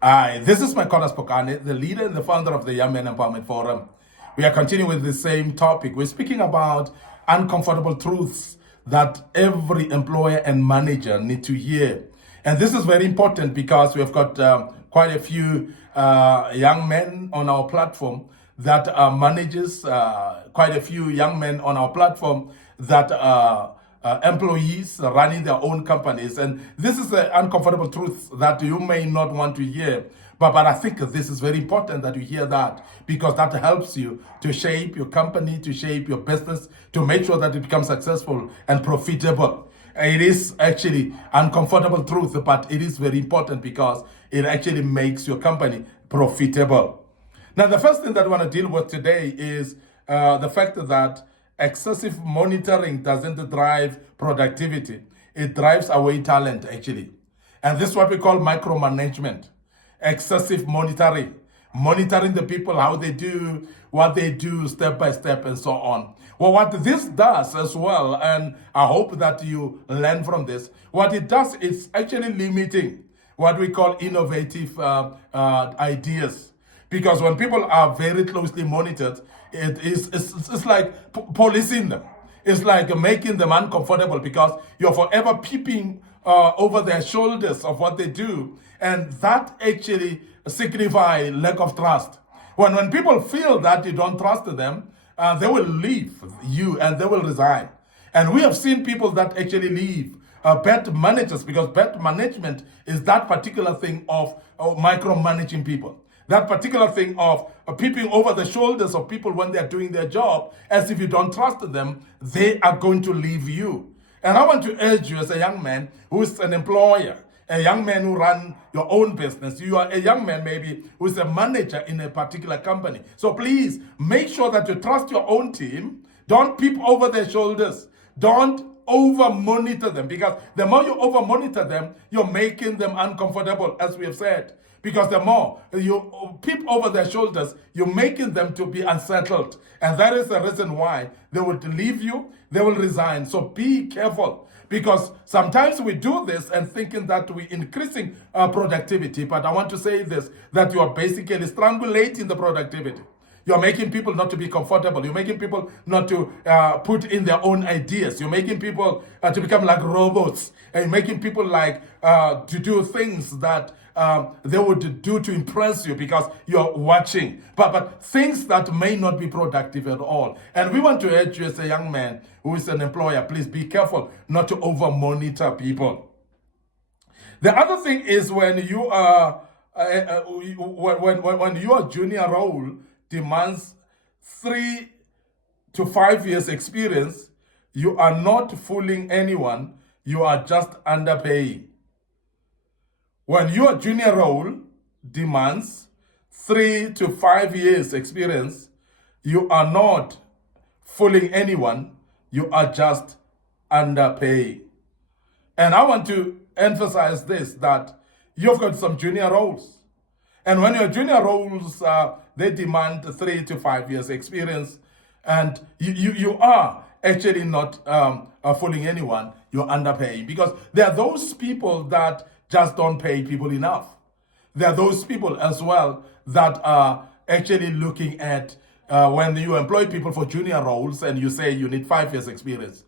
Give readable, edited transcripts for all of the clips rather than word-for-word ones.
Hi, this is Micornus, Phokane, the leader and the founder of the Young Men Empowerment Forum. We are continuing with the same topic. We're speaking about uncomfortable truths that every employer and manager need to hear. And this is very important because we have got quite a few young men on our platform that are managers, quite a few young men on our platform that are employees running their own companies. And this is an uncomfortable truth that you may not want to hear. But I think this is very important that you hear that, because that helps you to shape your company, to shape your business, to make sure that it becomes successful and profitable. It is actually uncomfortable truth, but it is very important because it actually makes your company profitable. Now, the first thing that I want to deal with today is the fact that excessive monitoring doesn't drive productivity. It drives away talent, actually. And this is what we call micromanagement. Excessive monitoring. Monitoring the people, how they do, what they do, step by step, and so on. Well, what this does as well, and I hope that you learn from this, what it does is actually limiting what we call innovative ideas. Because when people are very closely monitored, it's like policing them. It's like making them uncomfortable because you're forever peeping over their shoulders of what they do. And that actually signifies lack of trust. When people feel that you don't trust them, they will leave you and they will resign. And we have seen people that actually leave bad managers, because bad management is that particular thing of micromanaging people. That particular thing of peeping over the shoulders of people when they're doing their job, as if you don't trust them, they are going to leave you. And I want to urge you, as a young man who is an employer, a young man who run your own business, you are a young man maybe who is a manager in a particular company. So please make sure that you trust your own team. Don't peep over their shoulders. Don't over monitor them, because the more you over monitor them, you're making them uncomfortable, as we have said. Because the more you peep over their shoulders, you're making them to be unsettled. And that is the reason why they would leave you, they will resign. So be careful, because sometimes we do this and thinking that we're increasing our productivity. But I want to say this, that you are basically strangulating the productivity. You're making people not to be comfortable. You're making people not to put in their own ideas. You're making people to become like robots. And you're making people like to do things that they would do to impress you because you're watching. But things that may not be productive at all. And we want to urge you, as a young man who is an employer, please be careful not to over monitor people. The other thing is when you are when your junior role demands 3 to 5 years experience, you are not fooling anyone, you are just underpaying. When your junior role demands 3 to 5 years experience, you are not fooling anyone, you are just underpaying. And I want to emphasize this, that you've got some junior roles. And when your junior roles, they demand 3 to 5 years experience, and you are actually not fooling anyone, you're underpaying. Because there are those people that just don't pay people enough. There are those people as well that are actually looking at when you employ people for junior roles and you say you need 5 years experience.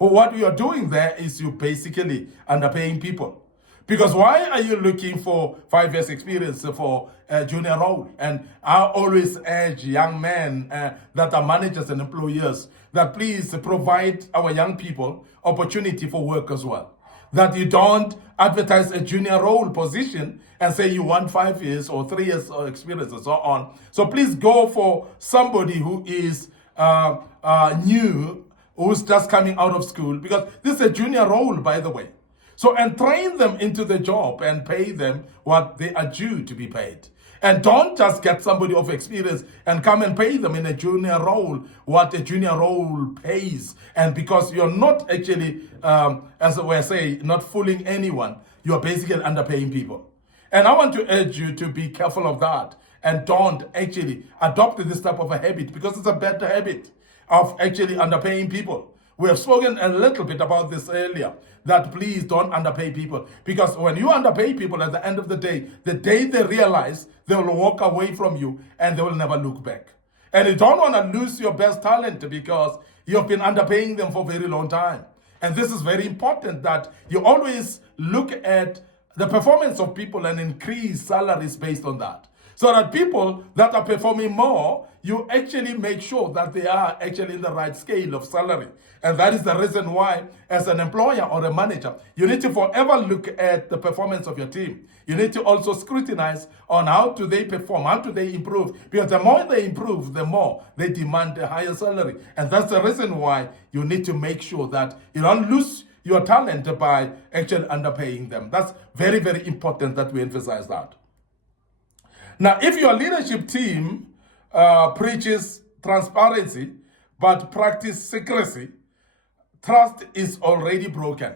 Well, what you're doing there is you basically underpaying people. Because why are you looking for 5 years experience for a junior role? And I always urge young men that are managers and employers that please provide our young people opportunity for work as well. That you don't advertise a junior role position and say you want 5 years or 3 years of experience and so on. So please go for somebody who is new, who's just coming out of school, because this is a junior role, by the way. So, and train them into the job and pay them what they are due to be paid. And don't just get somebody of experience and come and pay them in a junior role what a junior role pays. And because you're not actually, as we say, not fooling anyone, you're basically underpaying people. And I want to urge you to be careful of that and don't actually adopt this type of a habit, because it's a bad habit of actually underpaying people. We have spoken a little bit about this earlier, that please don't underpay people. Because when you underpay people, at the end of the day they realize, they will walk away from you and they will never look back. And you don't want to lose your best talent because you've been underpaying them for a very long time. And this is very important, that you always look at the performance of people and increase salaries based on that. So that people that are performing more, you actually make sure that they are actually in the right scale of salary. And that is the reason why, as an employer or a manager, you need to forever look at the performance of your team. You need to also scrutinize on how do they perform, how do they improve. Because the more they improve, the more they demand a higher salary. And that's the reason why you need to make sure that you don't lose your talent by actually underpaying them. That's very, very important that we emphasize that. Now, if your leadership team preaches transparency but practice secrecy, trust is already broken.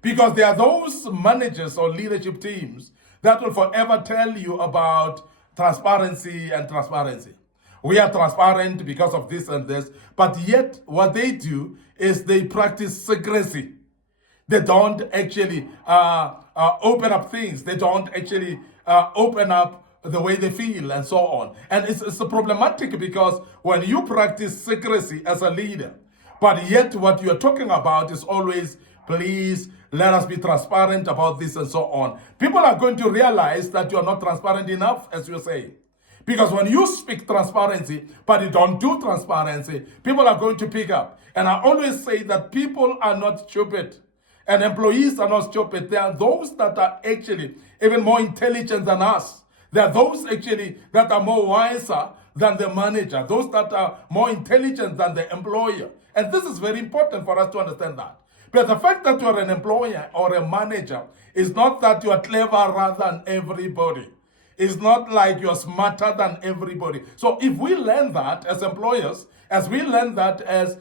Because there are those managers or leadership teams that will forever tell you about transparency and transparency. We are transparent because of this and this, but yet what they do is they practice secrecy. They don't actually open up things. They don't actually open up the way they feel and so on. And it's problematic, because when you practice secrecy as a leader, but yet what you're talking about is always, please, let us be transparent about this and so on, people are going to realize that you are not transparent enough, as you're saying. Because when you speak transparency, but you don't do transparency, people are going to pick up. And I always say that people are not stupid. And employees are not stupid. There are those that are actually even more intelligent than us. There are those actually that are more wiser than the manager. Those that are more intelligent than the employer. And this is very important for us to understand that. But the fact that you are an employer or a manager is not that you are cleverer than everybody. It's not like you're smarter than everybody. So if we learn that as employers, as we learn that as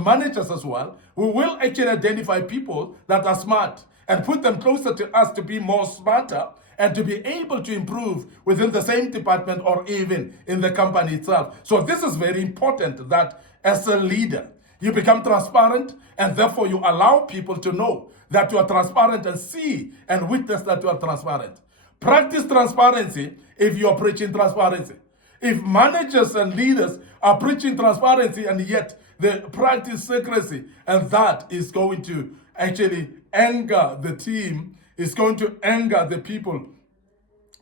managers as well, we will actually identify people that are smart and put them closer to us to be more smarter and to be able to improve within the same department or even in the company itself. So this is very important, that as a leader, you become transparent, and therefore you allow people to know that you are transparent and see and witness that you are transparent. Practice transparency if you are preaching transparency. If managers and leaders are preaching transparency and yet they practice secrecy, and that is going to actually anger the team, it's going to anger the people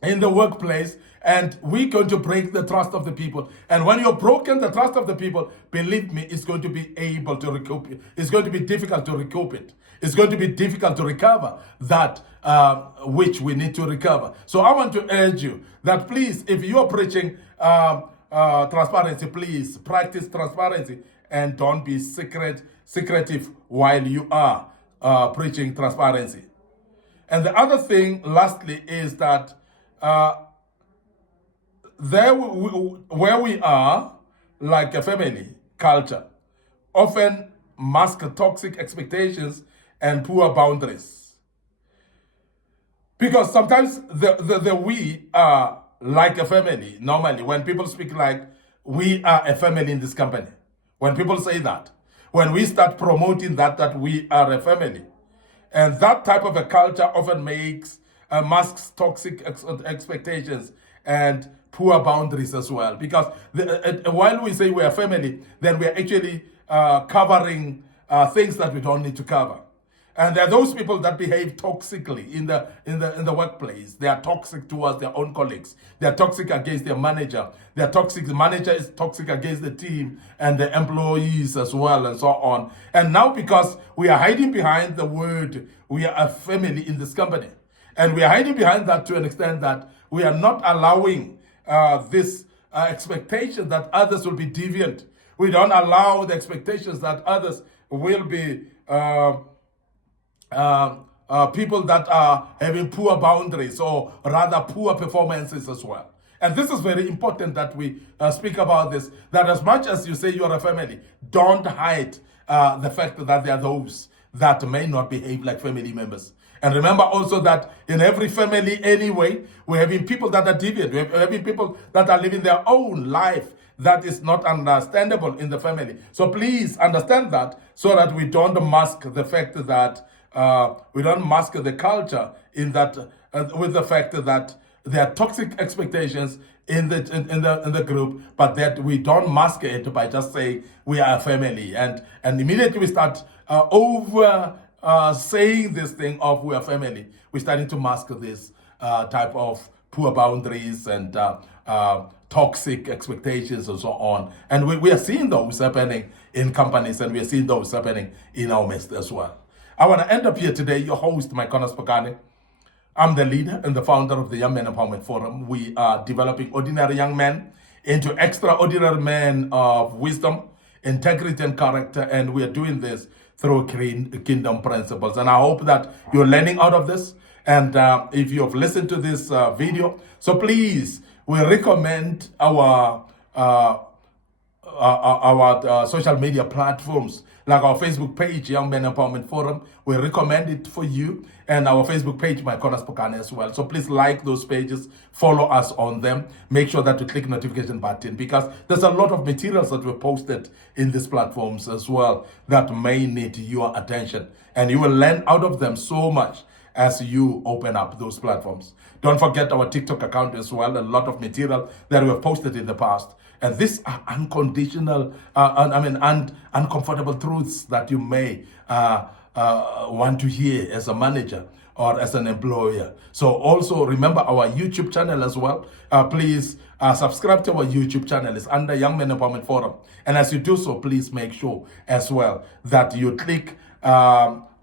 in the workplace, and we're going to break the trust of the people. And when you've broken the trust of the people, believe me, it's going to be able to recoup it. It's going to be difficult to recoup it. It's going to be difficult to recover that which we need to recover. So I want to urge you that please, if you're preaching transparency, please practice transparency and don't be secretive while you are preaching transparency. And the other thing, lastly, is that where we are, like a family culture, often mask toxic expectations and poor boundaries. Because sometimes the we are like a family. Normally, when people speak like we are a family in this company, when people say that, when we start promoting that we are a family, and that type of a culture often masks toxic expectations and poor boundaries as well. Because while we say we are family, then we are actually covering things that we don't need to cover. And there are those people that behave toxically in the workplace. They are toxic towards their own colleagues. They are toxic against their manager. The manager is toxic against the team and the employees as well, and so on. And now, because we are hiding behind the word, we are a family in this company. And we are hiding behind that to an extent that we are not allowing this expectation that others will be deviant. We don't allow the expectations that others will be people that are having poor boundaries, or rather poor performances as well. And this is very important that we speak about this, that as much as you say you're a family, don't hide the fact that there are those that may not behave like family members. And remember also that in every family anyway, we're having people that are deviant. We're having people that are living their own life that is not understandable in the family. So please understand that, so that we don't mask the fact that we don't mask the culture in that with the fact that there are toxic expectations in the group, but that we don't mask it by just saying we are a family, and immediately we start over saying this thing of we are family. We're starting to mask this type of poor boundaries and toxic expectations and so on. And we are seeing those happening in companies, and we are seeing those happening in our midst as well. I want to end up here today, your host, Micornus Phokane. I'm the leader and the founder of the Young Men Empowerment Forum. We are developing ordinary young men into extraordinary men of wisdom, integrity, and character. And we are doing this through kingdom principles. And I hope that you're learning out of this. And if you have listened to this video, so please, we recommend our social media platforms, like our Facebook page, Young Men Empowerment Forum. We recommend it for you, and our Facebook page, Micornus Phokane, as well. So please like those pages, follow us on them. Make sure that you click notification button, because there's a lot of materials that were posted in these platforms as well that may need your attention, and you will learn out of them so much as you open up those platforms. Don't forget our TikTok account as well, a lot of material that we have posted in the past. And these are unconditional, uncomfortable truths that you may want to hear as a manager or as an employer. So also remember our YouTube channel as well. Please subscribe to our YouTube channel. It's under Young Men Empowerment Forum. And as you do so, please make sure as well that you click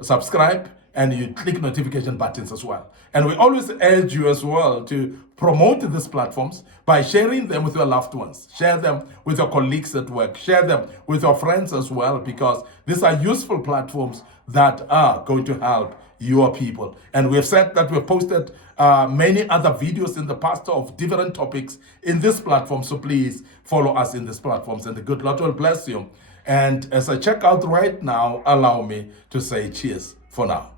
subscribe, and you click notification buttons as well. And we always urge you as well to promote these platforms by sharing them with your loved ones. Share them with your colleagues at work. Share them with your friends as well, because these are useful platforms that are going to help your people. And we've said that we've posted many other videos in the past of different topics in this platform. So please follow us in these platforms, and the good Lord will bless you. And as I check out right now, allow me to say cheers for now.